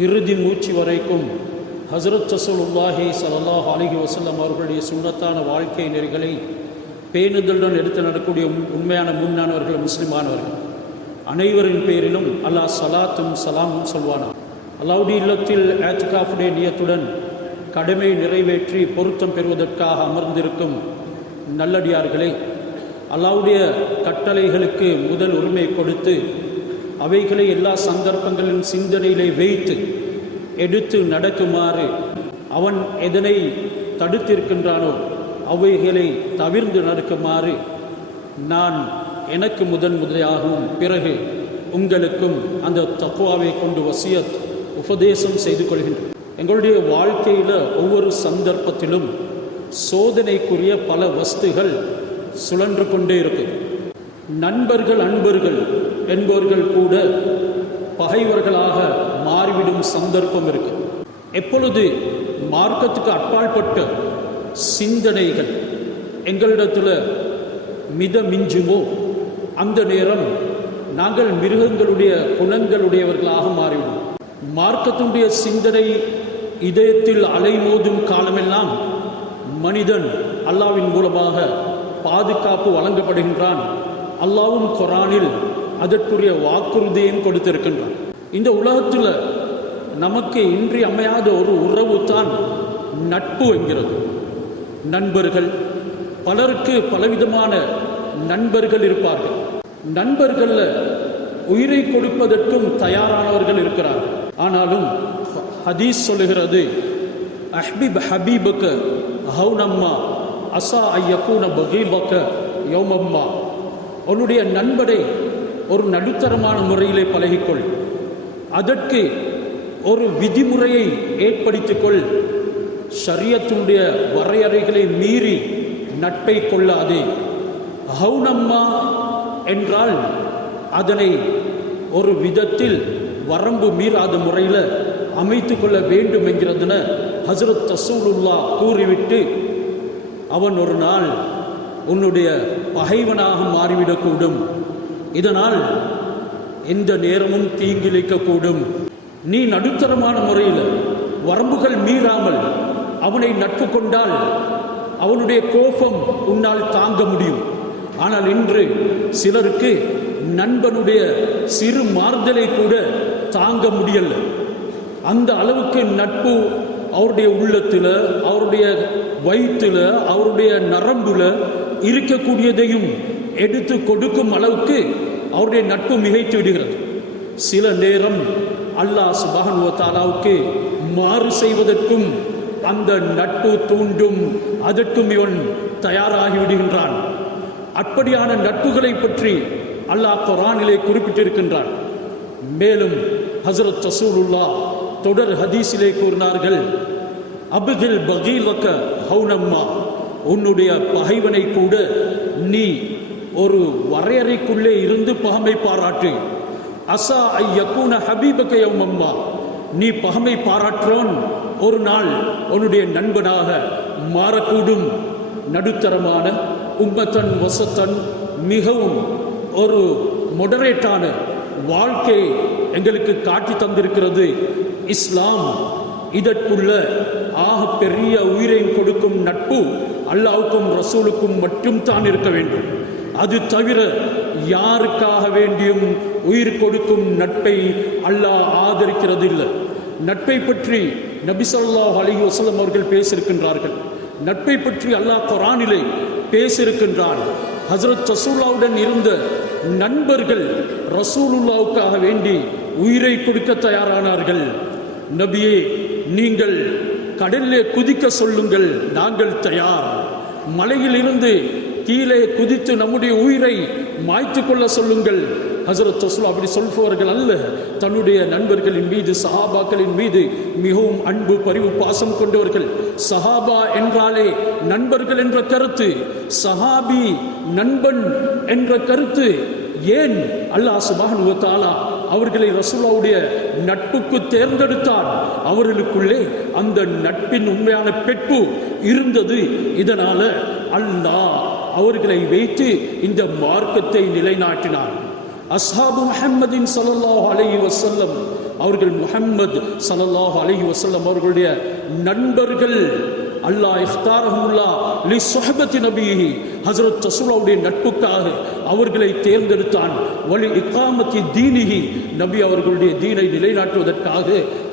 இறுதி மூச்சு வரைக்கும் ஹஸரத் ரசூலுல்லாஹி ஸல்லல்லாஹு அலைஹி வஸல்லம் அவர்களுடைய சுன்னத்தான வாழ்க்கை நெறிகளை பேணுதலுடன் எடுத்து நடக்கூடிய உண்மையான முன்னானவர்கள், முஸ்லிமானவர்கள் அனைவரின் பேரிலும் அல்லாஹ் ஸலாத்தும் சலாமும் சொல்வானா. அல்லாஹ்வுடைய இல்லத்தில் இஅ்திகாஃபுடைய நியத்துடன் கடமை நிறைவேற்றி பொருத்தம் பெறுவதற்காக அமர்ந்திருக்கும் நல்லடியார்களே, அல்லாஹ்வுடைய கட்டளைகளுக்கு முதல் உரிமை கொடுத்து அவைகளை எல்லா சந்தர்ப்பங்களின் சிந்தனையிலே வைத்து எடுத்து நடக்குமாறு அவன் எதனை தடுத்திருக்கின்றானோ அவைகளை தவிர்ந்து நடக்குமாறு நான் எனக்கு முதலாகவும் பிறகு உங்களுக்கும் அந்த தக்வாவை கொண்டு வசியத் உபதேசம் செய்து கொள்கின்றேன். எங்களுடைய வாழ்க்கையில் ஒவ்வொரு சந்தர்ப்பத்திலும் சோதனைக்குரிய பல வஸ்துகள் சுழன்று கொண்டே இருக்குது. நண்பர்கள், அன்பர்கள் என்பவர்கள் கூட பகைவர்களாக மாறிவிடும் சந்தர்ப்பம் இருக்கு. எப்பொழுது மார்க்கத்துக்கு அப்பாற்பட்ட சிந்தனைகள் எங்களிடத்தில் மிஞ்சுமோ அந்த நேரம் நாங்கள் மிருகங்களுடைய குணங்களுடையவர்களாக மாறிவிடும். மார்க்கத்தினுடைய சிந்தனை இதயத்தில் அலைமோதும் காலமெல்லாம் மனிதன் அல்லாஹ்வின் மூலமாக பாதுகாப்பு வழங்கப்படுகின்றான். அல்லாஹ்வும் குர்ஆனில் அதற்குரிய வாக்குறுதியையும் கொடுத்திருக்கின்றான். இந்த உலகத்தில் நமக்கு இன்றியமையாத ஒரு உறவு தான் நட்பு என்கிறது. நண்பர்கள், பலருக்கு பலவிதமான நண்பர்கள் இருப்பார்கள். நண்பர்களில் உயிரை கொடுப்பதற்கும் தயாரானவர்கள் இருக்கிறார்கள். ஆனாலும் ஹதீஸ் சொல்லுகிறது, அஹ்பிப் ஹபீபக ஹவுனம்மா அசா ஐயக்கூன பகீபக யௌமம்மா. உன்னுடைய நண்பரை ஒரு நடுத்தரமான முறையிலே பழகிக்கொள். அதற்கு ஒரு விதிமுறையை ஏற்படுத்திக்கொள். ஷரியத்துடைய வரையறைகளை மீறி நட்பை கொள்ளாதே. ஹவுனம்மா என்றால் அதனை ஒரு விதத்தில் வரம்பு மீறாத முறையில் அமைத்து கொள்ள வேண்டும் என்கிறதுன ஹஸரத் ரசூலுல்லாஹ் கூறிவிட்டு, அவன் ஒரு நாள் உன்னுடைய பகைவனாக மாறிவிடக்கூடும். இதனால் எந்த நேரமும் தீங்கிழைக்கக்கூடும். நீ நடுத்தரமான முறையில் வரம்புகள் மீறாமல் அவனை நட்பு கொண்டால் அவனுடைய கோபம் உன்னால் தாங்க முடியும். ஆனால் இன்று சிலருக்கு நண்பனுடைய சிறு மாறுதலை கூட தாங்க முடியல. அந்த அளவுக்கு நட்பு அவருடைய உள்ளத்தில், அவருடைய வயிற்றில், அவருடைய நரம்புல இருக்கக்கூடியதையும் எடுத்து கொடுக்கும் அளவுக்கு அவருடைய நட்பு மிகைத்து விடுகிறது. சில நேரம் அல்லாஹ் சுப்ஹானஹு வ தஆலாவுக்கு மாறு செய்வதற்கும் அந்த நட்பு தூண்டும். அதற்கும் இவன் தயாராகி விடுகின்றான். அப்படியான நட்புகளை பற்றி அல்லாஹ் குர்ஆனிலே குறிப்பிட்டிருக்கின்றான். மேலும் ஹஸரத் ரசூலுல்லாஹ் தொடர் ஹதீஸிலே கூறினார்கள், அப்கில் பகீலக ஹவுனம்மா. உன்னுடைய பகைவனை கூட நீ ஒரு வரையறைக்குள்ளே இருந்து பகமை பாராட்டு. அசா ஐயக்கூன ஹபீபக யௌமம்மா. நீ பகமை பாராற்றோன் ஒரு நாள் உன்னுடைய நண்பனாக மாறக்கூடும். நடுத்தரமான உம்மத்தன் வசத்தன் மிகவும் ஒரு மொடரேட்டான வாழ்க்கை எங்களுக்கு காட்டி தந்திருக்கிறது இஸ்லாம். இதற்குள்ள ஆக பெரிய உயிரை கொடுக்கும் நட்பு அல்லாஹ்வுக்கும் ரசூலுக்கும் மட்டும் தான் இருக்க வேண்டும். அது தவிர யாருக்காக வேண்டியும் உயிர் கொடுக்கும் நட்பை அல்லாஹ் ஆதரிக்கிறது இல்லை. நட்பை பற்றி நபி ஸல்லல்லாஹு அலைஹி வஸல்லம் அவர்கள் பேசியிருக்கின்றார்கள். நட்பை பற்றி அல்லாஹ் குர்ஆனிலே பேசியிருக்கின்றான். ஹஸரத் ரசூலுல்லாஹுடன் இருந்த நண்பர்கள் ரசூலுல்லாஹுக்காக வேண்டி உயிரை கொடுக்க தயாரானார்கள். நபியே, நீங்கள் கடலிலே குதிக்க சொல்லுங்கள், நாங்கள் தயார். மலையில் இருந்து கீழே குதித்து நம்முடைய உயிரை மாய்த்து கொள்ள சொல்லுங்கள். ஹஸரத் ரசூல் அப்படி சொல்பவர்கள் அல்ல. தன்னுடைய நண்பர்களின் மீது, சஹாபாக்களின் மீது மிகவும் அன்பு, பரிவு, பாசம் கொண்டவர்கள். சஹாபா என்றாலே நண்பர்கள் என்ற கருத்து, சஹாபி நண்பன் என்ற கருத்து. ஏன் அல்லாஹ் சுப்ஹானஹு வ தஆலா அவர்களை ரசூலுல்லாஹ்வுடைய நட்புக்கு தேர்ந்தெடுத்தார்? அவர்களுக்குள்ளே அந்த நட்பின் உண்மையான பெட்பு இருந்தது. இதனால அல்லாஹ் அவர்களை வைத்து இந்த மார்க்கத்தை நிலைநாட்டினார். அஸ்ஹாபு முஹம்மதின் ஸல்லல்லாஹு அலைஹி வஸல்லம் அவர்கள் முஹம்மது ஸல்லல்லாஹு அலைஹி வஸல்லம் அவர்களுடைய நண்பர்கள். அல்லாஹ் இஃப்தாரஹுல்லாஹ் லி சுஹபத்தி நபிஹி, ஹஜ்ரத் ரசூலுல்லாஹ்வுடைய நட்புக்காக அவர்களை தேர்ந்தெடுத்தான். வலி இகாமத்தி தீனிஹி, நபி அவர்களுடைய தீனை நிலைநாட்டுவதற்காக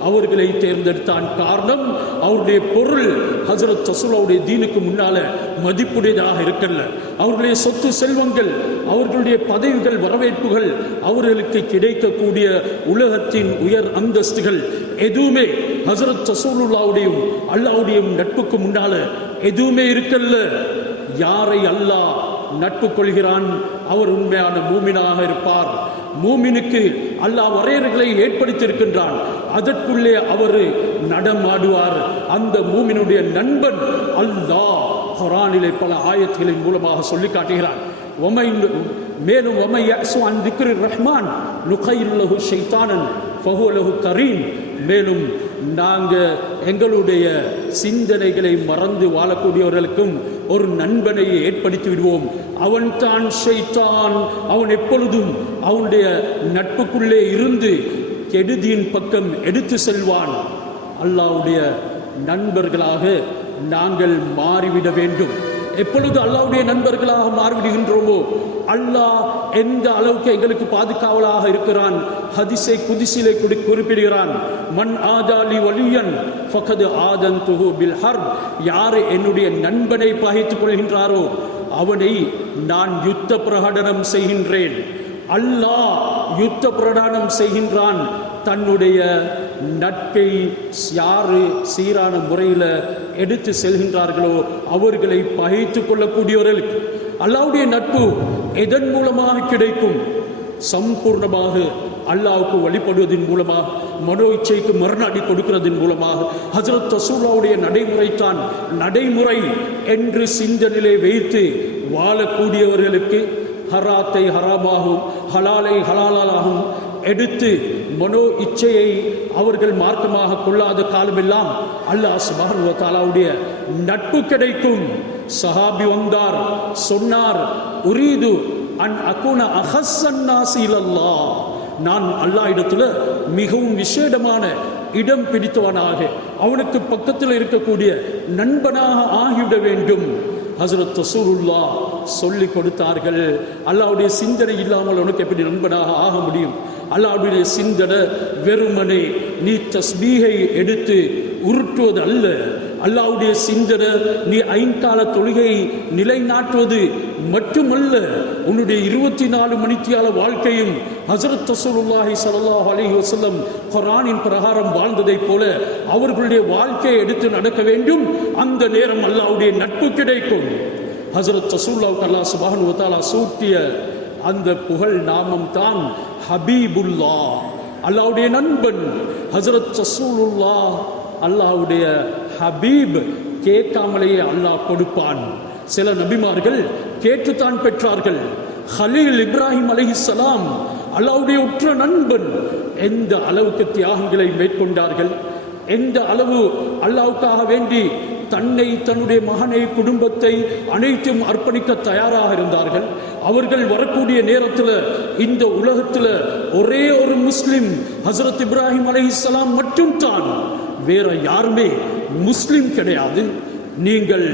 அவர்களை தேர்ந்தெடுத்தான். காரணம், அவருடைய பொருள் ஹஜ்ரத் ரசூலுல்லாஹ்வுடைய தீனுக்கு முன்னால மதிப்புடையதாக இருக்கல்ல. அவர்களுடைய சொத்து செல்வங்கள், அவர்களுடைய பதவிகள், வரவேற்புகள், அவர்களுக்கு கிடைக்கக்கூடிய உலகத்தின் உயர் அந்தஸ்துகள் எதுவுமே ஹஜ்ரத் ரசூலுல்லாஹ்வுடையும் அல்லாஹ்வுடையும் நட்புக்கு முன்னால எதுவுமே இருக்கல்ல. யாரை அல்லாஹ் நட்பு கொள்கிறான் அவர் உண்மையான மூமினாக இருப்பார். மூமினுக்கு அல்லாஹ் வரையறைகளை ஏற்படுத்தியிருக்கின்றான், அதற்குள்ளே அவர் நடமாடுவார். அந்த மூமினுடைய நண்பன் அல்லாஹ் குர்ஆனிலே பல ஆயத்துகளின் மூலமாக சொல்லி காட்டுகிறான். மேலும் ரஹ்மான் நுகையுல்லஹு ஷைத்தானன் ஃபஹுவ லஹு கரீன், மேலும் நாங்கள் எங்களுடைய சிந்தனைகளை மறந்து வாழக்கூடியவர்களுக்கும் ஒரு நண்பனை ஏற்படுத்தி விடுவோம். அவன் தான் ஷைத்தான். அவன் எப்பொழுதும் அவனுடைய நட்புக்குள்ளே இருந்து கெடுதியின் பக்கம் எடுத்து செல்வான். அல்லாஹ்வுடைய நண்பர்களாக நாங்கள் மாறிவிட வேண்டும். எப்பொழுது அல்லாஹ்வுடைய நண்பர்களாக மாறிவிடுகின்றோமோ அல்லாஹ் எந்த அளவுக்கு எங்களுக்கு பாதுகாவலாக இருக்கிறான். ஹதீஸை குதிஸிலே குறிப்பிடுகிறான், மன் ஆதாலி வலியன் ஃபகத் ஆதன்துஹு பில் ஹர்ப், யார் என்னுடைய நண்பனை பகைத்துக் கொள்கின்றாரோ அவனை நான் யுத்த பிரகடனம் செய்கின்றேன். அல்லாஹ் யுத்த பிரகடனம் செய்கின்றான். தன்னுடைய நட்பை யாரு சீரான முறையில் எடுத்து செல்கின்றார்களோ அவர்களை பகைத்துக் கொள்ளக்கூடியவர்களுக்கு அல்லாஹ்வுடைய நட்பு எதன் மூலமாக கிடைக்கும்? சம்பூர்ணமாக அல்லாஹ்வுக்கு வழிபடுவதன் மூலமாக, மனோ இச்சைக்கு மறுநாடி கொடுக்கிறதன் மூலமாக. ஹஜ்ரத் ரசூலுல்லாஹ்வுடைய நடைமுறைத்தான் நடைமுறை என்று சிந்தனையிலே வைத்து வாழக்கூடியவர்களுக்கு ஹராத்தை ஹராமாகவும் ஹலாலை ஹலாலாகவும் எடுத்து மனோ இச்சையை அவர்கள் மார்க்கமாக கொள்ளாத காலமெல்லாம் அல்லாஹ் சுப்ஹானஹு வ தஆலாவுடைய நட்பு கிடைக்கும். சஹாபி வந்தார், சொன்னார், உரீது அன் அகுன அஹஸ்ஸன் நாஸி இலல்லாஹ், நான் அல்லாஹ் இடத்துல மிகவும் விசேடமான இடம் பிடித்தவனாக, அவனுக்கு பக்கத்தில் இருக்கக்கூடிய நண்பனாக ஆகிவிட வேண்டும். ஹஜ்ரத் ரசூலுல்லாஹ் சொல்லி கொடுத்தார்கள், அல்லாஹ்வுடைய சிந்தனை இல்லாமல் உனக்கு எப்படி நண்பனாக ஆக முடியும்? அல்லாஹ்வுடைய சிந்தனை வெறுமனே நீ தஸ்பீஹை எடுத்து உருட்டுவது அல்ல. அல்லாஹ்வுடைய சிந்தனை நீ ஐங்கால தொழுகை நிலைநாட்டுவது மட்டுமல்ல, உன்னுடைய 24 மணித்தியால வாழ்க்கையும் ஹஜ்ரத் ரசூலுல்லாஹி ஸல்லல்லாஹு அலைஹி வஸல்லம் குர்ஆனின் பிரகாரம் வாழ்ந்ததைப் போல அவர்களுடைய வாழ்க்கையை எடுத்து நடக்க வேண்டும். அந்த நேரம் அல்லாஹ்வுடைய நட்பு கிடைக்கும். ஹஜ்ரத் ரசூலுல்லாஹி அல்லாஹ் சுப்ஹானஹு வ தஆலா சூட்டிய அந்த புகழ் நாமம் தான் ஹபீபுல்லாஹ், அல்லாஹ்வுடைய நண்பன். ஹஜ்ரத் ரசூலுல்லாஹ் அல்லாஹ்வுடைய ஹபீப், கேட்காமலேயே அல்லாஹ் கொடுப்பான். சில நபிமார்கள் கேட்டுத்தான் பெற்றார்கள். ஹலீல் இப்ராஹிம் அலைஹிஸ்ஸலாம் அல்லாஹ்வுடைய உற்ற நண்பன். எந்த அளவுக்கு தியாகங்களை மேற்கொண்டார்கள், எந்த அளவு அல்லாஹ்வுக்காக வேண்டி தன்னை, தன்னுடைய மகனை, குடும்பத்தை அனைத்தும் அர்ப்பணிக்க தயாராக இருந்தார்கள். அவர்கள் வரக்கூடிய நேரத்தில் இந்த உலகத்தில் ஒரே ஒரு முஸ்லிம் ஹஜ்ரத் இப்ராஹிம் அலைஹிஸ்ஸலாம் மட்டும்தான், வேற யாருமே முஸ்லிம் கிடையாது. நீங்கள்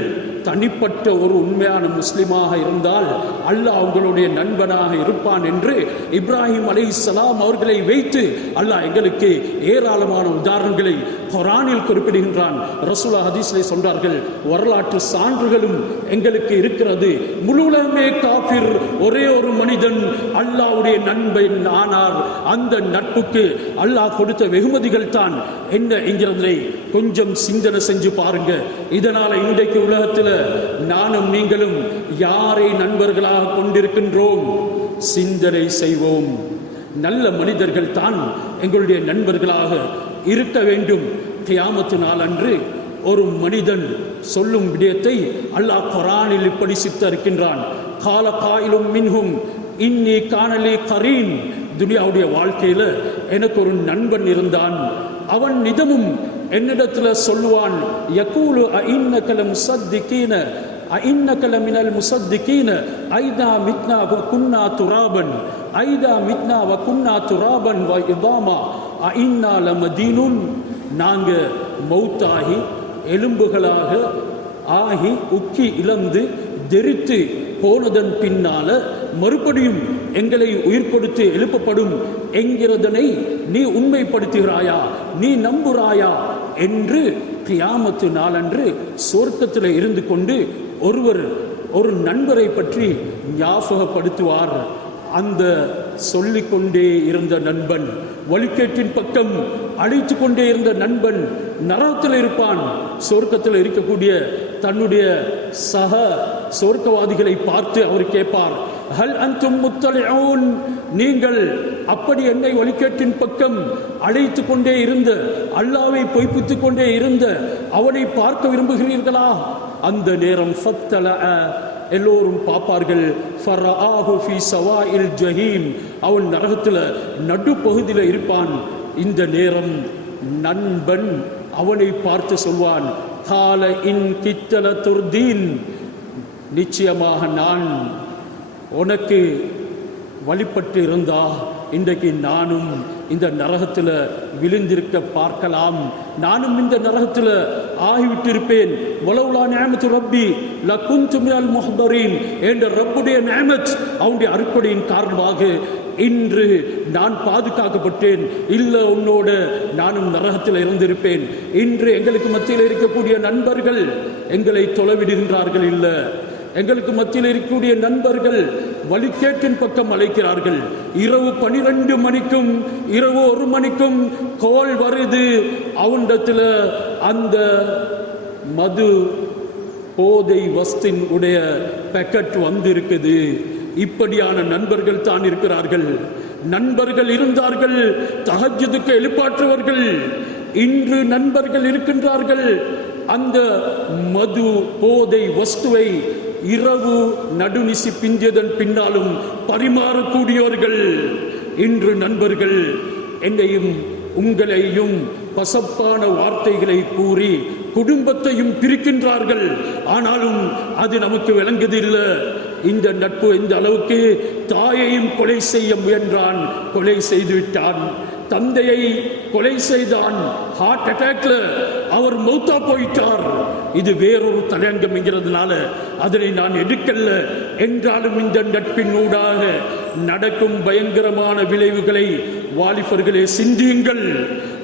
தனிப்பட்ட ஒரு உண்மையான முஸ்லிமாக இருந்தால் அல்லாஹ் உங்களுடைய நண்பனாக இருப்பான் என்று இப்ராஹிம் அலைஹிஸ்ஸலாம் அவர்களை வைத்து அல்லாஹ் எங்களுக்கு ஏராளமான உதாரணங்களை குர்ஆனில் குறிப்பிடுகின்றான். ரசூலுல்லாஹ் ஹதீஸிலே சொன்னார்கள், வரலாற்று சான்றுகளும் எங்களுக்கு இருக்கிறது. முழு உலகமே காஃபிர், ஒரே ஒரு மனிதன் அல்லாஹ்வுடைய நண்பன் ஆனார். அந்த நட்புக்கு அல்லாஹ் கொடுத்த வெகுமதிகள் தான் என்ன என்கிறதை கொஞ்சம் சிந்தனை செஞ்சு பாருங்க. இதனால இன்றைக்கு உலகத்தில் நானும் நீங்களும் யாரை நண்பர்களாக கொண்டிருக்கின்றோம்? சிந்தனை செய்வோம். நல்ல மனிதர்கள் தான் எங்களுடைய நண்பர்களாக இருக்க வேண்டும். கியாமத்து நாள் அன்று ஒரு மனிதன் சொல்லும் விடயத்தை அல்லாஹ் குர்ஆனில் இப்படி சித்தரிக்கின்றான். கால காயிலும் மின்ஹும் இன்னி கானலி கரீன், துனியாவுடைய வாழ்க்கையில எனக்கு ஒரு நண்பன் இருந்தான். அவன் நிதமும் என்னிடத்துல சொல்லுவான், யகூலு அஇன்னக லமுஸத்திகீன அஇன்னக லமினல் முஸத்திகீன ஐதா மித்னா வ குன்னா துராபன் ஐதா மித்னா வ குன்னா துராபன் வ இதாமா, அஇன்னா லமதீனுன், நாங்க மௌத்தாகி எலும்புகளாக ஆகி உக்கி இழந்து தெரித்து போனதன் பின்னால மறுபடியும் எங்களை உயிர் கொடுத்து எழுப்பப்படும் என்கிறதனை நீ உண்மைப்படுத்துகிறாயா, நீ நம்புகிறாயா என்று கியாமத்து நாளன்று சொர்க்கத்தில் இருந்து கொண்டு ஒருவர் ஒரு நண்பரை பற்றி ஞாபகப்படுத்துவார். அந்த சொல்லிக்கொண்டே இருந்த நண்பன், வழிகேட்டின் பக்கம் அழைத்து கொண்டே இருந்த நண்பன் நரகத்தில் இருப்பான். சொர்க்கத்தில் இருக்கக்கூடிய தன்னுடைய சக சொர்க்கவாதிகளை பார்த்து அவர் கேட்பார், ஹல் அன்தும் முத்தலிஊன், நீங்கள் அப்படி என்னை வழிகேட்டின் பக்கம் அழைத்து கொண்டே இருந்த, அல்லாஹ்வை பொய்ப்பித்துக் கொண்டே இருந்த அவனை பார்க்க விரும்புகிறீர்களா? அந்த நேரம் எல்லோரும் பார்ப்பார்கள். அவன் நரகத்தில் நடுப்பகுதியில் இருப்பான். இந்த நேரம் நண்பன் அவனை பார்த்து சொல்வான், கால இன் கித்தல துர்தீன், நிச்சயமாக நான் உனக்கு வழிபட்டு இருந்தா இன்றைக்கு நானும் இந்த நரகத்தில் விழுந்திருக்க பார்க்கலாம், நானும் இந்த நரகத்தில் ஆகிவிட்டிருப்பேன். வலவுலா நிஅமத்து ரப்பி லகுன்து மினல் முஹ்தரீன் என்ற ரப்புடைய நிஅமத், அவனுடைய அருட்கொடையின் காரணமாக இன்று நான் பாதுகாக்கப்பட்டேன். இல்லை உன்னோட நானும் நரகத்தில் இருந்திருப்பேன். இன்று எங்களுக்கு மத்தியில் இருக்கக்கூடிய நண்பர்கள் எங்களை தொலைவிடுகின்றார்கள். இல்லை, எங்களுக்கு மத்தியில் இருக்கக்கூடிய நண்பர்கள் வழிகேட்டின் பக்கம் அழைக்கிறார்கள். இரவு 12 மணிக்கும் இரவு 1 மணிக்கும் கோல் வருது, அவனிடத்தில் அந்த மது போதை வஸ்தின் உடைய பேக்கெட் வந்திருக்குது. இப்படியான நண்பர்கள் தான் இருக்கிறார்கள். நண்பர்கள் இருந்தார்கள், தஹஜ்ஜுதுக்கு எழுப்பாற்றுவர்கள். இன்று நண்பர்கள் இருக்கின்றார்கள், அந்த மது போதை வஸ்துவை இரவு நடுநிசி பிந்தியதன் பின்னாலும் பரிமாறக்கூடியவர்கள். இன்று நண்பர்கள் என்னையும் உங்களையும் பசப்பான வார்த்தைகளை கூறி குடும்பத்தையும் பிரிக்கின்றார்கள். ஆனாலும் அது நமக்கு விளங்குதில்லை. இந்த நட்பு எந்த அளவுக்கு தாயையும் கொலை செய்ய முயன்றான், கொலை செய்துவிட்டான். தந்தையை கொலை செய்தான், ஹார்ட் அட்டாக்ல அவர் மௌத்தா போயிட்டார். இது வேறொரு தலையங்கம் என்கிறதுனால அதனை நான் எடுக்கல. என்றாலும் இந்த நட்பின் ஊடாக நடக்கும் பயங்கரமான விளைவுகளை வாலிபர்களே சிந்தியுங்கள்.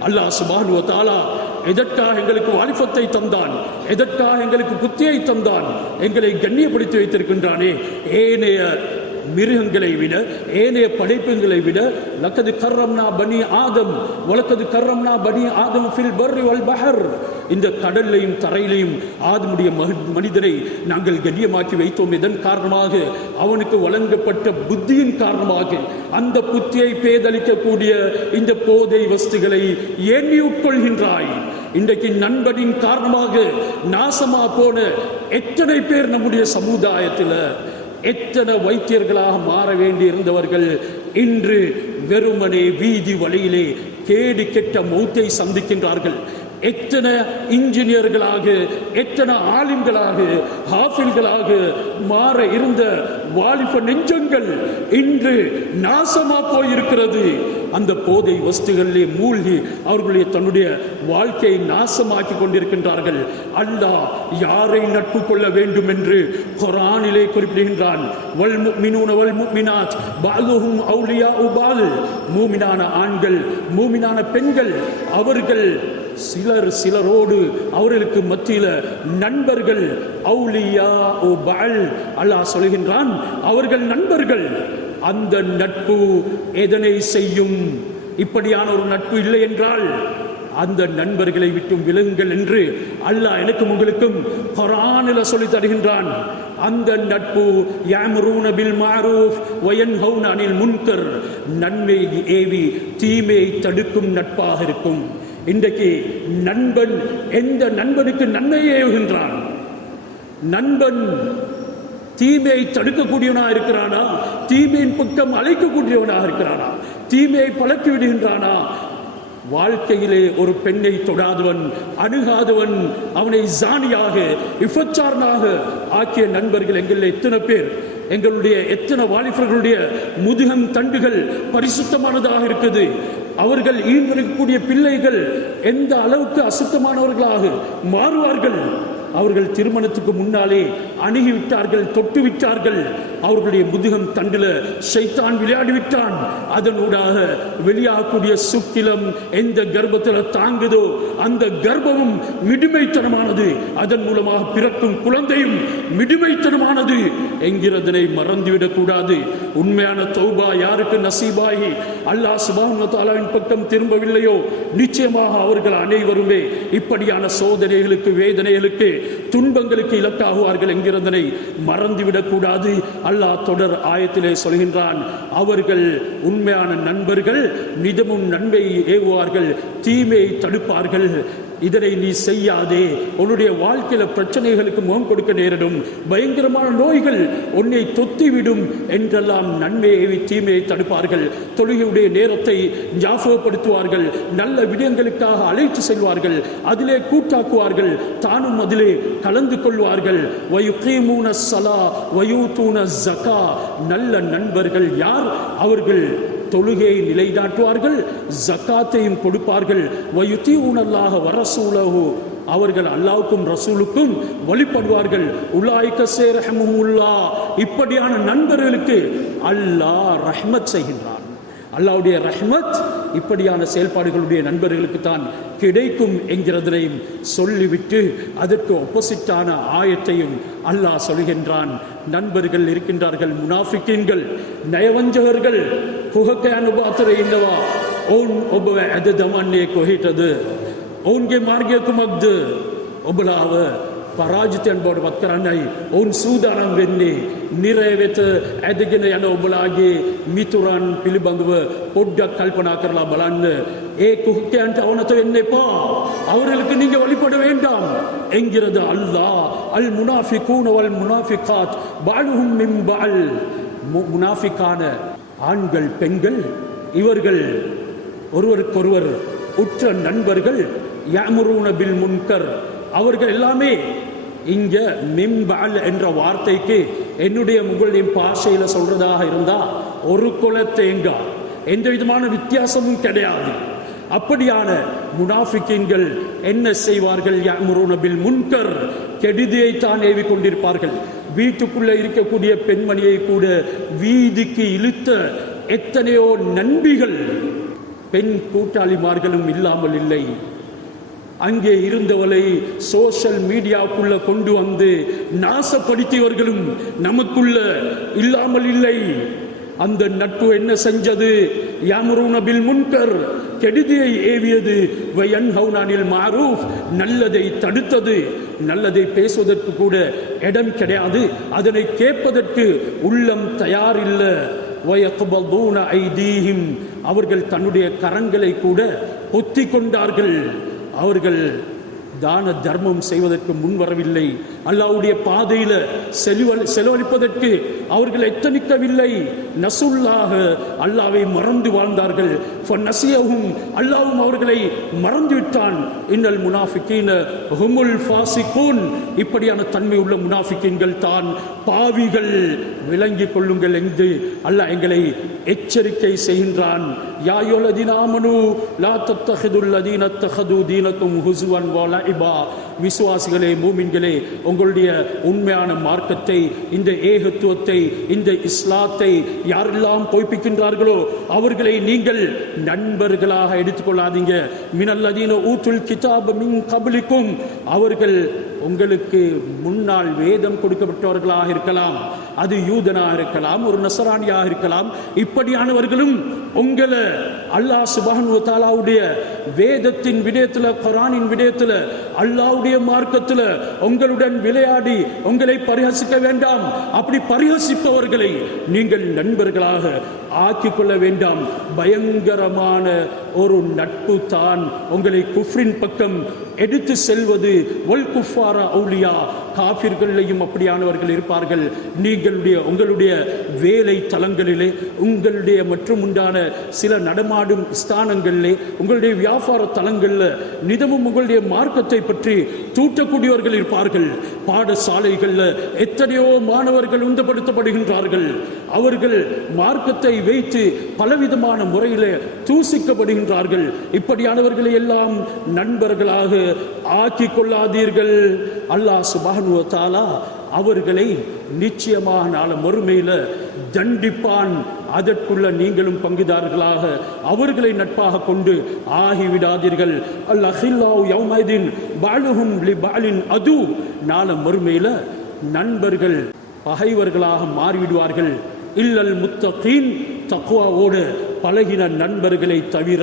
அல்லாஹ் சுப்ஹானஹு வ தஆலா எதற்காக எங்களுக்கு வாலிபத்தை தந்தான், எதற்காக எங்களுக்கு புத்தியை தந்தான், எங்களை கண்ணியப்படுத்தி வைத்திருக்கின்றானே. ஏனைய மிருகங்களை விட, ஏனைய படைப்புகளை விட லக்கது கர்ரம்னா பனி ஆதம் வலக்கது கர்ரம்னா பனி ஆதம் ஃபில் பர்ரி வல் பஹர், இந்த கடல்லையும் தரையிலையும் ஆதமுடைய மனிதரை நாங்கள் கண்ணியமாக்கி வைத்தோம். இதன் காரணமாக அவனுக்கு வழங்கப்பட்ட புத்தியின் காரணமாக அந்த புத்தியை பேதளிக்கக்கூடிய இந்த போதை வஸ்துகளை ஏன் நீ உட்கொள்கின்றாய்? இன்றைக்கு நண்பனின் காரணமாக நாசமா போன எத்தனை பேர் நம்முடைய சமுதாயத்தில், எத்தனை வைத்தியர்களாக மாற வேண்டி இருந்தவர்கள் இன்று வெறுமனே வீதி வழியிலே கேடு கெட்ட மௌத்தை சந்திக்கின்றார்கள். எத்தனை இன்ஜினியர்களாக, எத்தனை ஆலிம்களாக, ஹாஃபில்களாக மாற இருந்த வாலிப நெஞ்சங்கள் இன்று நாசமா போயிருக்கிறது. அந்த போதை வஸ்துகளிலே மூழ்கி அவர்களுடைய தன்னுடைய வாழ்க்கையை நாசமாக்கி கொண்டிருக்கின்றார்கள். அல்லாஹ் யாரை நட்பு கொள்ள வேண்டும் என்று குர்ஆனிலே குறிப்பிடுகின்றான். வல் முஃமினூன வல் முஃமினாத் பஅதுஹும் அவுலியாஉ பஅத், மூமினான ஆண்கள் மூமினான பெண்கள் அவர்கள் சிலரோடு அவர்களுக்கு மத்தியில நண்பர்கள். அவுலியாஉ பஅத், அல்லாஹ் சொல்கின்றான் அவர்கள் நண்பர்கள். அந்த நட்பு எதனை செய்யும்? இப்படியான ஒரு நட்பு இல்லை என்றால் அந்த நண்பர்களை விட்டும் விலகுங்கள் என்று அல்லாஹ் எனக்கும் உங்களுக்கும் குர்ஆனில் சொல்லி தருகின்றான். அந்த நட்பு யஅமுரூன பில் மஅரூஃப் வ யன்ஹவுன அனில் முன்கர், நன்மை ஏவி தீமையை தடுக்கும் நட்பாக இருக்கும். இன்றைக்கு நண்பன் எந்த நண்பனுக்கு நன்மையை ஏவுகின்றான்? நண்பன் தீமையை தடுக்கக்கூடியவனாக இருக்கிறானா? தீமையின் பக்கம் அழைக்கக்கூடியவனாக இருக்கிறானா? தீமையை பழக்கி விடுகின்றானா? வாழ்க்கையிலே ஒரு பெண்ணை தொடாதவன், அணுகாதவன், அவனை ஜானியாக விபச்சாரனாக ஆக்கிய நண்பர்கள் எங்களில் எத்தனை பேர்? எங்களுடைய எத்தனை வாலிபர்களுடைய முதுகம் தண்டுகள் பரிசுத்தமானதாக இருக்குது. அவர்கள் ஈன்றெடுக்கக்கூடிய பிள்ளைகள் எந்த அளவுக்கு அசுத்தமானவர்களாக மாறுவார்கள். அவர்கள் திருமணத்துக்கு முன்னாலே அணுகிவிட்டார்கள், தொட்டு விட்டார்கள். அவர்களுடைய முதுகம் தண்டில ஷைத்தான் விளையாடி விட்டான். அதனூடாக வெளியாகக்கூடிய சுக்கிலம் எந்த கர்ப்பத்தில் தாங்குதோ அந்த கர்ப்பமும் மிடுமைத்தனமானது. அதன் மூலமாக பிறக்கும் குழந்தையும் மிடுமைத்தனமானது என்கிறதனை மறந்துவிடக் கூடாது. உண்மையான தௌபா யாருக்கு நசீபாகி அல்லாஹ் சுப்ஹானஹு வ தஆலாவின் பக்கம் திரும்பவில்லையோ நிச்சயமாக அவர்கள் அனைவருமே இப்படியான சோதனைகளுக்கு, வேதனைகளுக்கு, துன்பங்களுக்கு இலக்காகுவார்கள் என்கிறதனை மறந்துவிடக் கூடாது. அல்லாஹ் தொடர் ஆயத்திலே சொல்கின்றான், அவர்கள் உண்மையான நண்பர்கள், நிதமும் நன்மையை ஏவுவார்கள், தீமையை தடுப்பார்கள். இதனை நீ செய்யாதே, உன்னுடைய வாழ்க்கையில பிரச்சனைகளுக்கு முகம் கொடுக்க நேரிடும், பயங்கரமான நோய்கள் உன்னை தொத்திவிடும் என்றெல்லாம் நன்மையை தீமையை தடுப்பார்கள். தொழுகையுடைய நேரத்தை ஞாபகப்படுத்துவார்கள், நல்ல விடயங்களுக்காக அழைத்து செல்வார்கள், அதிலே கூட்டாக்குவார்கள், தானும் அதிலே கலந்து கொள்வார்கள். வயுகீமூன ஸலா வயூதூன ஸகா. நல்ல நண்பர்கள் யார்? அவர்கள் தொழுகையை நிலைநாட்டுவார்கள், ஜக்காத்தையும் கொடுப்பார்கள். வயுதீஊனல்லாஹ வரசூலஹு. அவர்கள் அல்லாஹ்வுக்கும் ரசூலுக்கும் வழிபடுவார்கள். உலாயிக ஸரஹமுல்லாஹ். இப்படியான நண்பர்களுக்கு அல்லாஹ் ரஹ்மத் செய்கின்றான். அல்லாஹ்வுடைய ரஹ்மத் இப்படியான செயல்பாடுகளுடைய நண்பர்களுக்கு தான் கிடைக்கும் என்கிறதையும் சொல்லிவிட்டு அதற்கு ஒப்போசிட்டான ஆயத்தையும் அல்லாஹ் சொல்கின்றான். நண்பர்கள் இருக்கின்றார்கள், முனாஃபிக்கீன்கள், நயவஞ்சகர்கள். குஹக்க அனுபாத்திர இல்லவா ஓன் ஒබ ඇද දමන්නේ කොහිටද? ඔවුන්ගේ මාර්ගය කුමක්ද? ඔබලාව පරාජිතයන් බවට පත් කරන්නයි ඔවුන් සූදානම් වෙන්නේ. නිරය වෙත ඇදගෙන යන ඔබලාගේ මිතුරන් පිළිබඳව පොඩ්ඩක් කල්පනා කරලා බලන්න. ඒ කුහකයන්ට අවනත වෙන්න එපා, அவர்களுக்கு நீங்க வழிபட வேண்டாம் என்கிறது அல்லாஹ். அல் முனாஃபிகூன வல் முனாஃபிகாத் பஅதுஹும் மின் பஅல். முனாஃபிகான ஆண்கள், பெண்கள், இவர்கள் ஒருவருக்கொருவர் உற்ற நண்பர்கள். யஅமுரூன பில் முன்கர். அவர்கள் எல்லாமே இங்க மிம்பல் என்ற வார்த்தைக்கு என்னுடைய உங்களுடைய பாஷையில சொல்றதாக இருந்தா ஒரு குல தேங்காய், எந்த விதமான வித்தியாசமும் கிடையாது. அப்படியான முனாஃபிக்கீன்கள் என்ன செய்வார்கள்? யஅமுரூன பில் முன்கர். கெடுதியை தான் ஏவி கொண்டிருப்பார்கள். வீட்டுக்குள்ள இருக்கக்கூடிய பெண்மணியை கூட வீதிக்கு இழுத்த எத்தனையோ நண்பிகள், பெண் கூட்டாளிமார்களும் இல்லாமல் இல்லை. அங்கே இருந்தவளை சோஷியல் மீடியாவுக்குள்ள கொண்டு வந்து நாசப்படுத்தியவர்களும் நமக்குள்ள இல்லாமல் இல்லை. அந்த நட்பு என்ன செஞ்சது? யஅமுரூன பில் முன்கர், கெடுதியை ஏவியது. வயன்ஹவுன அனில் மஅரூஃப், நல்லதை தடுத்தது. நல்லதை பேசுவதற்கு கூட இடம் கிடையாது, அதனை கேட்பதற்கு உள்ளம் தயாரில்லை. வயக்பதூன ஐதீஹிம், அவர்கள் தன்னுடைய கரங்களை கூட பொத்தி கொண்டார்கள். அவர்கள் தான தர்மம் செய்வதற்கு முன்வரவில்லை. அல்லாஹ்வுடைய பாதையில செலவழிப்பதற்கு அவர்கள் எத்தனிக்கவில்லை. நசுல்லாஹ, அல்லாஹ்வை மறந்து வாழ்ந்தார்கள். ஃபநசியஹும், அல்லாஹ்வும் அவர்களை மறந்து விட்டான். இன்னல் முனாஃபிகீன ஹுமுல் ஃபாசிகூன். இப்படியான தன்மை உள்ள முனாஃபிகீன்கள் தான் பாவிகள், விளங்கிக் கொள்ளுங்கள் என்று அல்லாஹ் எங்களை எச்சரிக்கை செய்கின்றான். யா அய்யுஹல்லதீன ஆமனூ லா தத்தஹிதுல் லதீன தஹது தீனக்கும் ஹுஸ்வன் வ லஇபா. விசுவாசிகளே, மூமின்களே, உங்களுடைய உண்மையான மார்க்கத்தை, இந்த ஏகத்துவத்தை, இந்த இஸ்லாத்தை யாரெல்லாம் பொய்ப்பிக்கின்றார்களோ அவர்களை நீங்கள் நண்பர்களாக எடுத்துக்கொள்ளாதீங்க. மினல்லதீன ஊத்துல் கிதாப மின் கப்லிக்கும், அவர்கள் உங்களுக்கு முன்னால் வேதம் கொடுக்கப்பட்டவர்களாக இருக்கலாம், அது யூதனாக இருக்கலாம், ஒரு நசராணியாக இருக்கலாம். இப்படியானவர்களும் உங்களை அல்லாஹ் சுப்ஹானஹு வ தஆலாவுடைய வேதத்தின் விடயத்துல, குர்ஆனின் விடயத்துல, அல்லாஹ்வுடைய மார்க்கத்துல உங்களுடன் விளையாடி உங்களை பரிஹசிக்க வேண்டாம். அப்படி பரிஹசிப்பவர்களை நீங்கள் நண்பர்களாக ஆக்கிக் கொள்ள வேண்டாம். பயங்கரமான ஒரு நட்பு தான் உங்களை குஃப்ரின் பக்கம் எடுத்து செல்வது. வல் குஃபாரா அவுலியா, காஃபிர்களையும் அப்படியானவர்கள் இருப்பார்கள். உங்களுடைய வேலை தலங்களிலே, உங்களுடைய மற்றும் உண்டான சில நடமாடும் ஸ்தானங்களிலே, உங்களுடைய வியாபார தலங்களில் நிதமும் உங்களுடைய மார்க்கத்தை பற்றி தூற்றக்கூடியவர்கள் இருப்பார்கள். பாடசாலைகளில் எத்தனையோ மாணவர்கள் உந்தப்படுத்தப்படுகின்றார்கள். அவர்கள் மார்க்கத்தை வைத்து பலவிதமான முறையில் தூசிக்கப்படுகின்ற சொல்கின்றார்கள், இப்படியானவர்களை எல்லாம் நண்பர்களாக ஆக்கிக் கொள்ளாதீர்கள். அல்லாஹ் சுப்ஹானஹு வ தஆலா அவர்களை நிச்சயமாக நாளை மறுமையில தண்டிப்பான். அதற்குள்ள நீங்களும் பங்குதாரர்களாக அவர்களை நட்பாக கொண்டு ஆகிவிடாதீர்கள். அல்-அஹில்லாஉ யௌமைதின் பஅலுஹும் லிபஅலின் அது. நாளை மறுமையில நண்பர்கள் பகைவர்களாக மாறிவிடுவார்கள். இல்லல் முத்தகீன், தக்வாவோடு பழகின நண்பர்களை தவிர.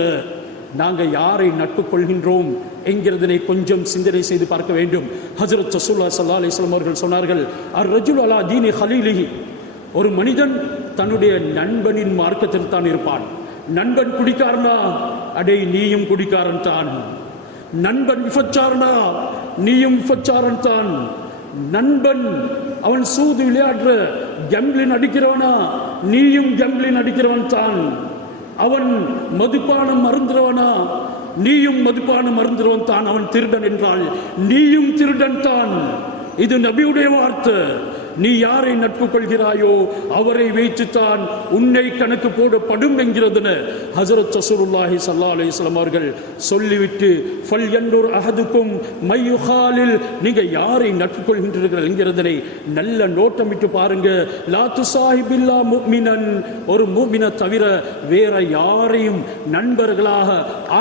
நாங்கள் யாரை நட்பு கொள்கின்றோம் என்கிறதனை கொஞ்சம் சிந்தனை செய்து பார்க்க வேண்டும். ஹஜ்ரத் ரசூலுல்லாஹி ஸல்லல்லாஹு அலைஹி வஸல்லம் அவர்கள் சொன்னார்கள், அர்-ரஜுலு அலா தீனி ஹலீலிஹி. ஒரு மனிதன் தன்னுடைய நண்பனின் மார்க்கத்தில் தான் இருப்பான். நண்பன் குடிக்காரனா, அடே நீயும் குடிக்காரன் தான். நண்பன் விபச்சாரனா, நீயும் விபச்சாரன் தான். நண்பன் அவன் சூது விளையாடுற கம்லின் அடிக்கிறவனா, நீயும் கம்லின் அடிக்கிறவன் தான். அவன் மதுபானம் மருந்துறவனா, நீயும் மதுபானம் மருந்துறவன் தான். அவன் திருடன் என்றால் நீயும் திருடன் தான். இது நபியுடைய வார்த்தை. நீ யாரை நட்பு கொள்கிறாயோ அவரை வைத்துத்தான் உன்னை கணக்கு போடப்படும் என்கிறதுன ஹஜ்ரத் ரசூலுல்லாஹி ஸல்லல்லாஹு அலைஹி வஸல்லம் அவர்கள் சொல்லிவிட்டு, ஃபல் யன்துர் அஹதுக்கும் மையுஹாலில், நீங்க யாரை நட்பு கொள்கின்றீர்கள் என்கிறதனை நல்ல நோட்டமிட்டு பாருங்க. லா துசாஹிபில்லா முஃமினன், ஒரு முஃமினை தவிர வேற யாரையும் நண்பர்களாக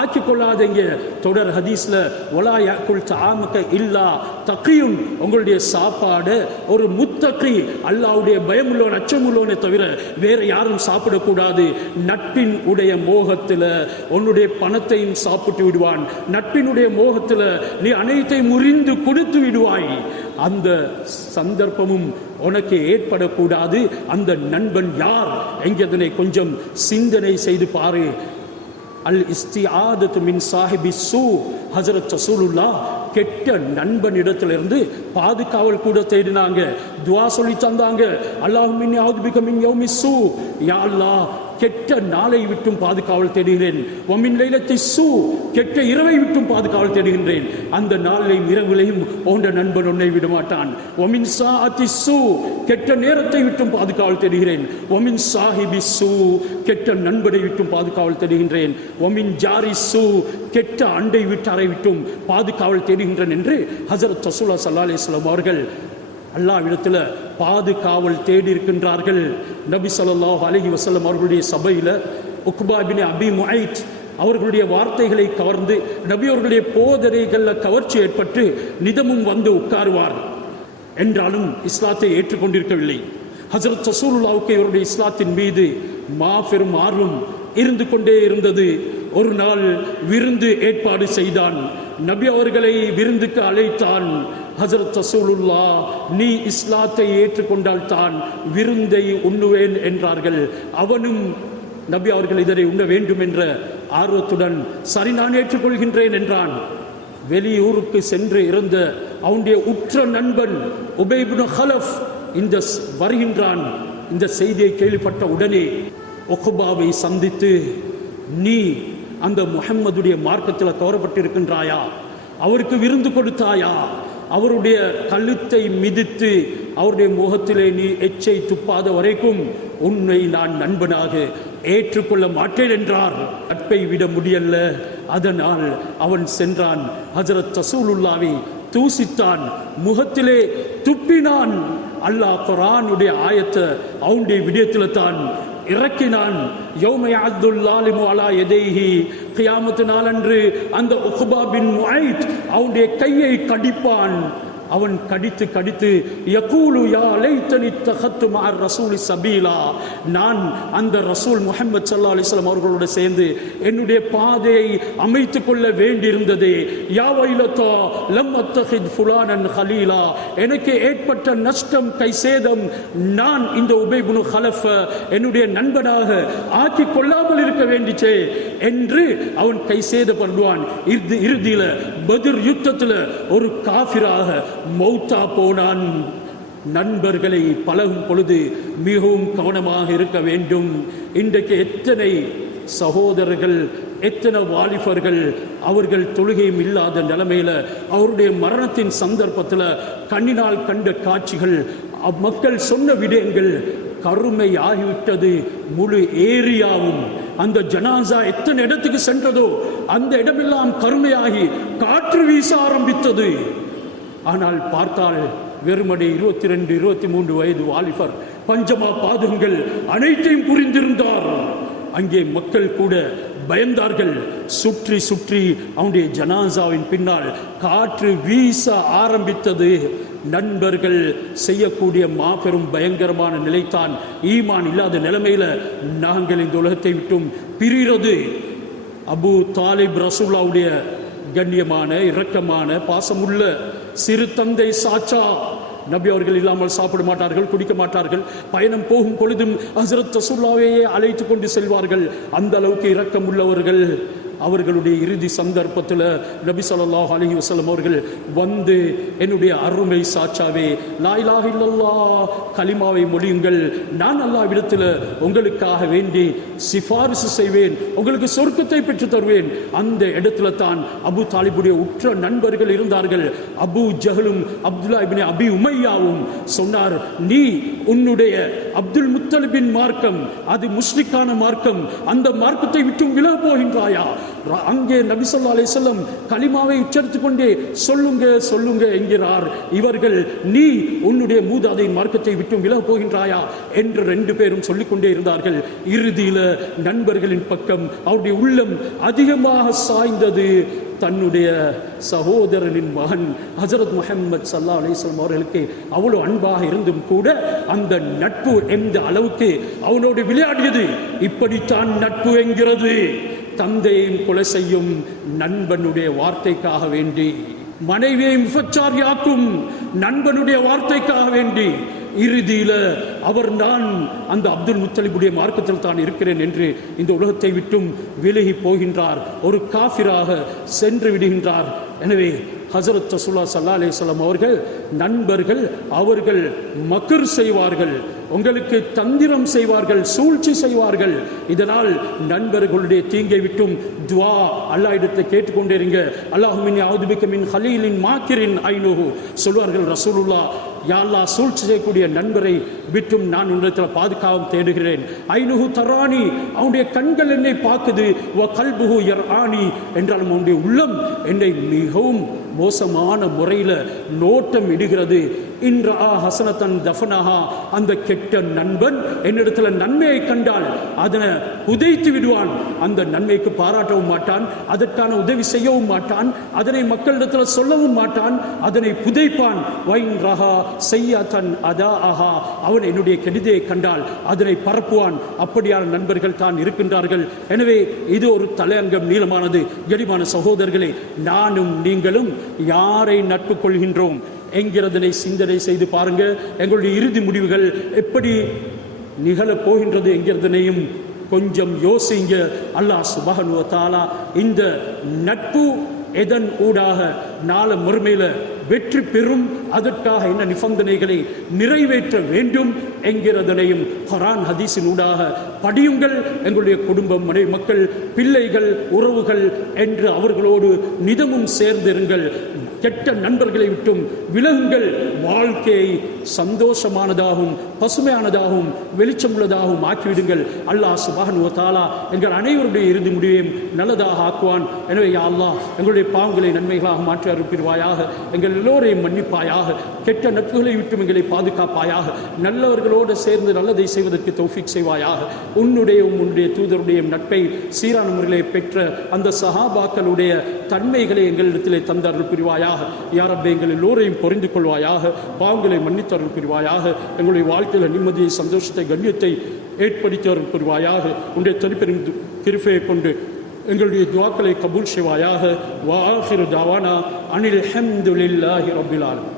ஆக்கிக் கொள்ளாதீங்க. தொடர் ஹதீஸ்ல வலா யாக்குல் தஆமக இல்லா தகியுன், உங்களுடைய சாப்பாடு ஒரு முத்தகி, அல்லாஹ்வுடைய பயமுள்ளவன் அச்சமுள்ளவனை தவிர வேற யாரும் சாப்பிடக்கூடாது. நட்பின் உடைய மோகத்தில் உன்னுடைய பணத்தையும் சாப்பிட்டு விடுவான். நட்பினுடைய மோகத்தில் நீ அனைத்தையும் முறிந்து கொடுத்து விடுவாய். அந்த சந்தர்ப்பமும் உனக்கு ஏற்படக்கூடாது. அந்த நண்பன் யார் என்கிறதனை கொஞ்சம் சிந்தனை செய்து பாரு. அல் இஸ்திஆதத்து மின் சாஹிபி சூ. ஹஜ்ரத் ரசூலுல்லாஹ் கெட்ட நண்பனிடத்திலிருந்து பாதுகாவல் கூட தேடினாங்க. துஆ சொல்லி தந்தாங்க, அல்லாஹும்ம இன்னி அஊது பிக மின் யௌமி ஸூ. யா அல்லாஹ், கெட்ட நாளை விட்டும் பாதுகாவல் தேடுகிறேன். வமின் லைலத்தி ஸூ, கெட்ட இரவை விட்டும் பாதுகாவல் தேடுகின்றேன். அந்த நாளையும் இரவிலையும் உன்னுடைய நண்பன் உன்னை விட மாட்டான். வமின் சாஅத்தி ஸூ, கெட்ட நேரத்தை விட்டும் பாதுகாவல் தேடுகிறேன். வமின் சாஹிபி ஸூ, கெட்ட நண்பனை விட்டும் பாதுகாவல் தேடுகின்றேன். வமின் ஜாரி ஸூ, கெட்ட அண்டை வீட்டாரை விட்டும் பாதுகாவல் தேடுகின்றேன் என்று ஹஜ்ரத் ரசூலுல்லாஹி ஸல்லல்லாஹு அலைஹி வஸல்லம் அவர்கள் அல்லாஹ்விடத்தில் பாதுகாவல் தேடி இருக்கின்றார்கள். நபி ஸல்லல்லாஹு அலைஹி வஸல்லம் அவர்களுடைய சபையில் உக்பா பின் அபி முஐத் அவர்களுடைய வார்த்தைகளை கவர்ந்து நபி அவர்களுடைய போதனைகளில் கவர்ச்சி ஏற்பட்டு நிதமும் வந்து உட்காருவார். என்றாலும் இஸ்லாத்தை ஏற்றுக்கொண்டிருக்கவில்லை. ஹஜ்ரத் ரசூலுல்லாஹ்வுக்கு இவருடைய இஸ்லாத்தின் மீது மாபெரும் ஆர்வம் இருந்து கொண்டே இருந்தது. ஒரு நாள் விருந்து ஏற்பாடு செய்தான். நபி அவர்களை விருந்துக்கு அழைத்தான். ஹஜ்ரத் ரசூலுல்லாஹ், நீ இஸ்லாத்தை ஏற்றுக்கொண்டால் தான் விருந்தை உண்ணுவேன் என்றார்கள். அவனும் நபி அவர்கள் இதனை உண்ண வேண்டும் என்ற ஆர்வத்துடன் சரி நான் ஏற்றுக்கொள்கின்றேன் என்றான். வெளியூருக்கு சென்று இருந்த அவனுடைய உற்ற நண்பன் உபை இப்னு ஹலஃப் இந்த வருகின்றான். இந்த செய்தியை கேள்விப்பட்ட உடனே உக்பாவை சந்தித்து, நீ அந்த முஹம்மதுடைய மார்க்கத்தில் கவரப்பட்டிருக்கின்றாயா? அவருக்கு விருந்து கொடுத்தாயா? அவருடைய கழுத்தை மிதித்து அவருடைய முகத்திலே நீ எச்சை துப்பாத வரைக்கும் உன்னை நான் நண்பனாக ஏற்றுக்கொள்ள மாட்டேன் என்றார். நட்பை விட முடியல. அதனால் அவன் சென்றான். ஹஜ்ரத் ரசூலுல்லாஹ்வை தூசித்தான், முகத்திலே துப்பினான். அல்லாஹ் குர்ஆனுடைய ஆயத்தை அவனுடைய விடயத்தில் தான் இறக்கினான். யௌம யஅத்துல் லாலிமு அலா யதைஹி, கியாமத் நாளன்று அந்த உக்பா பின் முஐத் அவனுடைய கையை கடிப்பான். அவன் கடித்து கடித்து யகூலு யா லைத்தனி தகத்து மஅர் ரசூலி சபீலா, நான் அந்த ரசூல் முஹம்மது ஸல்லல்லாஹு அலைஹி வஸல்லம் அவர்களோடு சேர்ந்து என்னுடைய பாதையை அமைத்துக் கொள்ள வேண்டியிருந்ததே. யா வைலதா லம் அத்தஹித் ஃபுலானன் ஹலீலா, எனக்கு ஏற்பட்ட நஷ்டம் கை சேதம், நான் இந்த உபை இப்னு ஹலஃப என்னுடைய நண்பனாக ஆக்கி கொள்ளாமல் இருக்க வேண்டிச்சே என்று அவன் கை சேதப்படுவான். இறுதியில பத்ர் யுத்தத்தில் ஒரு காஃபிராக மௌத்தா போனான். நண்பர்களை பழகும் பொழுது மிகவும் கவனமாக இருக்க வேண்டும். இன்றைக்கு எத்தனை சகோதரர்கள், எத்தனை வாலிபர்கள் அவர்கள் தொழுகையும் இல்லாத நிலைமையில அவருடைய மரணத்தின் சந்தர்ப்பத்தில் கண்ணினால் கண்ட காட்சிகள், மக்கள் சொன்ன விடயங்கள் கருமை ஆகிவிட்டது. முழு ஏரியாவும் அந்த ஜனாசா எத்தனை இடத்துக்கு சென்றதோ அந்த இடமெல்லாம் கருமையாகி காற்று வீச ஆரம்பித்தது. ஆனால் பார்த்தால் வெறுமனே 22, 23 வயது வாலிபர் பஞ்சமா பாதங்கள் அனைத்தையும் புரிந்திருந்தார். அங்கே மக்கள் கூட பயந்தார்கள். சுற்றி சுற்றி அவனுடைய ஜனாசாவின் பின்னால் காற்று வீச ஆரம்பித்தது. நண்பர்கள் செய்யக்கூடிய மாபெரும் பயங்கரமான நிலைத்தான். ஈமான் இல்லாத நிலைமையில நாங்கள் இந்த உலகத்தை விட்டும் பிரிகிறது. அபு தாலிப் ரசூலுல்லாஹ்வுடைய கண்ணியமான இரக்கமான பாசமுள்ள சிறு தந்தை சாச்சா. நபி அவர்கள் இல்லாமல் சாப்பிட மாட்டார்கள், குடிக்க மாட்டார்கள். பயணம் போகும் பொழுதும் ஹஸ்ரத் ரசூலுல்லாஹ்வையே அழைத்து கொண்டு செல்வார்கள். அந்த அளவுக்கு இரக்கம் உள்ளவர்கள். அவர்களுடைய இறுதி சந்தர்ப்பத்தில் நபி ஸல்லல்லாஹு அலைஹி வஸல்லம் அவர்கள் வந்து, என்னுடைய அருமை சாச்சாவே, லா இலாஹ இல்லல்லாஹ் கலிமாவை மொழியுங்கள், நான் அல்லாஹ்விடத்தில் உங்களுக்காக வேண்டி சிபாரிசு செய்வேன், உங்களுக்கு சொர்க்கத்தை பெற்று தருவேன். அந்த இடத்துல தான் அபு தாலிபுடைய உற்ற நண்பர்கள் இருந்தார்கள். அபு ஜஹலும் அப்துல்லா இப்னு அபி உமையாவும் சொன்னார், நீ உன்னுடைய அப்துல் முத்தலிபின் மார்க்கம் அது முஸ்லிக்கான மார்க்கம், அந்த மார்க்கத்தை விட்டு விலக போகின்றாயா? அங்கே நபி ஸல்லல்லாஹு அலைஹி வஸல்லம் கலிமாவை உச்சரித்துக் கொண்டே சொல்லுங்க சொல்லுங்க என்கிறார். இவர்கள், நீ உன்னுடைய மூதாதை மார்க்கத்தை விட்டு விலக போகின்றாயா என்று 2 பேரும் சொல்லிக்கொண்டே இருந்தார்கள். இறுதியில நண்பர்களின் பக்கம் அவருடைய உள்ளம் அதிகமாக சாய்ந்தது. தன்னுடைய சகோதரனின் மகன் ஹஜரத் முஹம்மது ஸல்லல்லாஹு அலைஹி வஸல்லம் அவர்களுக்கு அவ்வளவு அன்பாக இருந்தும் கூட அந்த நட்பு எந்த அளவுக்கு அவனோடு விளையாடியது. இப்படித்தான் நட்பு என்கிறது. தந்தையும் கொலை செய்யும் நண்பனுடைய வார்த்தைக்காக வேண்டி, மனைவியை விபச்சாரியாக்கும் நண்பனுடைய வார்த்தைக்காக வேண்டி, இறுதியில அவர் நான் அந்த அப்துல் முத்தலிபுடைய மார்க்கத்தில் தான் இருக்கிறேன் என்று இந்த உலகத்தை விட்டும் விலகி போகின்றார். ஒரு காஃபிராக சென்று விடுகின்றார். எனவே ஹஜரத் ரசூலுல்லாஹி ஸல்லல்லாஹு அலைஹி வஸல்லம் அவர்கள் நண்பர்கள், அவர்கள் மக்ர் செய்வார்கள், உங்களுக்கு தந்திரம் செய்வார்கள், சூழ்ச்சி செய்வார்கள். இதனால் நண்பர்களுடைய தீங்கை விட்டும் துவா அல்லாஹ்விடத்தை கேட்டுக்கொண்டே இருங்க. அல்லாஹும்மி அஊது பிக மின் ஹலீலின் மாக்கிரின் ஐனுஹு சொல்வார்கள் ரசூலுல்லாஹ், யா அல்லாஹ் சூழ்ச்சி செய்யக்கூடிய நண்பரை விட்டும் நான் உன்னிடத்தில் பாதுகாவம் தேடுகிறேன். ஐனுஹு தரானி, அவனுடைய கண்கள் என்னை பார்க்குது, வ கல்புஹு யர்ஆனி என்றாலும் அவனுடைய உள்ளம் என்னை மிகவும் மோசமான முறையில் நோட்டம் இடுகிறது. இன்றா ஹசனத்தன் தஃபனஹா, அந்த கெட்ட நண்பன் என்னிடத்தில் நன்மையை கண்டால் அதனை புதைத்து விடுவான். அந்த நன்மைக்கு பாராட்டவும் மாட்டான், அதற்கான உதவி செய்யவும் மாட்டான், அதனை மக்களிடத்தில் சொல்லவும் மாட்டான், அதனை புதைப்பான். வைன் ரஹா செய்யத்தன் அதா ஆஹா, அவன் என்னுடைய கெடுதியை கண்டால் அதனை பரப்புவான். அப்படியான நண்பர்கள் தான் இருக்கின்றார்கள். எனவே இது ஒரு தலையங்கம் நீளமானது. கனிமான சகோதரர்களே, நானும் நீங்களும் யாரை நட்பு கொள்கின்றோம் என்கிறதனை சிந்தனை செய்து பாருங்க. எங்களுடைய இறுதி முடிவுகள் எப்படி நிகழப் போகின்றது என்கிறதனையும் கொஞ்சம் யோசிங்க. அல்லாஹ் சுப்ஹானஹு வ தஆலா இந்த நட்பு எதன் ஊடாக நாள மறுமையில வெற்றி பெறும், அதற்காக என்ன நிபந்தனைகளை நிறைவேற்ற வேண்டும் என்கிறதனையும் குர்ஆன் ஹதீஸின் ஊடாக படியுங்கள். எங்களுடைய குடும்பம், மனைவி, மக்கள், பிள்ளைகள், உறவுகள் என்று அவர்களோடு நிதமும் சேர்ந்திருங்கள். கெட்ட நண்பர்களை விட்டும் விலகுங்கள். வாழ்க்கையை சந்தோஷமானதாகவும் பசுமையானதாகவும் வெளிச்சமுள்ளதாகவும் ஆக்கிவிடுங்கள். அல்லாஹ் சுப்ஹானஹு வ தஆலா எங்கள் அனைவருடைய இறுதி முடிவையும் நல்லதாக ஆக்குவான். எனவே யா அல்லாஹ் எங்களுடைய பாவங்களை நன்மைகளாக மாற்றி அருள்வாயாக, எங்கள் எல்லோரையும் மன்னிப்பாயாக, கெட்ட நட்புகளை விட்டும் எங்களை பாதுகாப்பாயாக, நல்லவர்களோடு சேர்ந்து நல்லதை செய்வதற்கு தௌஃபீக் செய்வாயாக. உன்னுடைய தூதருடைய நட்பை சீரான முறையிலே பெற்ற அந்த சஹாபாக்களுடைய தன்மைகளை எங்களிடத்திலே தந்தருள் புரிவாயாக. யா ரப்பே, எங்கள் எல்லோரையும் பொறிந்து கொள்வாயாக, பாவங்களை மன்னித்தருள் புரிவாயாக, எங்களுடைய வாழ்க்கையில் நிம்மதியை, சந்தோஷத்தை, கண்ணியத்தை ஏற்படுத்தி அருள் புரிவாயாக. உன்னுடைய தனிப்பெரும் கிருபையை கொண்டு எங்களுடைய துஆக்களை கபூல் செய்வாயாக. வ ஆகிரு தஅவானா அனில் ஹம்துலில்லாஹி ரப்பில் ஆலமீன்.